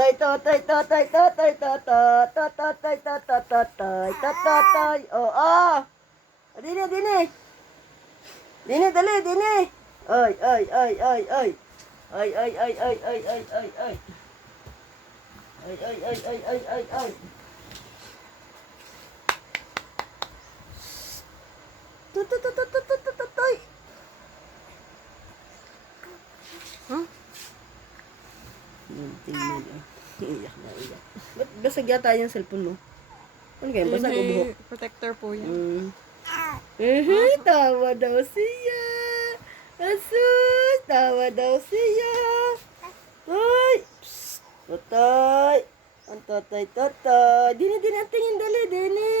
Totoy, totoy, totoy, totoy, totoy, totoy, totoy, totoy, totoy. Oo. Dini, dini. Dini, dali, dini. Ay, ay, ay, ay, ay. Ay, ay, ay, ay, ay, ay, ay, ay. Ay, ay, ay, ay, ay, ay, ay. Totoy. Huh? Tingnan niyo. Iyak na iyak. Ba't basag yata yung cellphone mo? Ano kayo? Basag o buhok? Protector po yan. Tawa daw siya. Asus, tawa daw siya. Toy. Psst. Totoy. Ang totoy, totoy. Dini, dini, ang tingin dali, dini.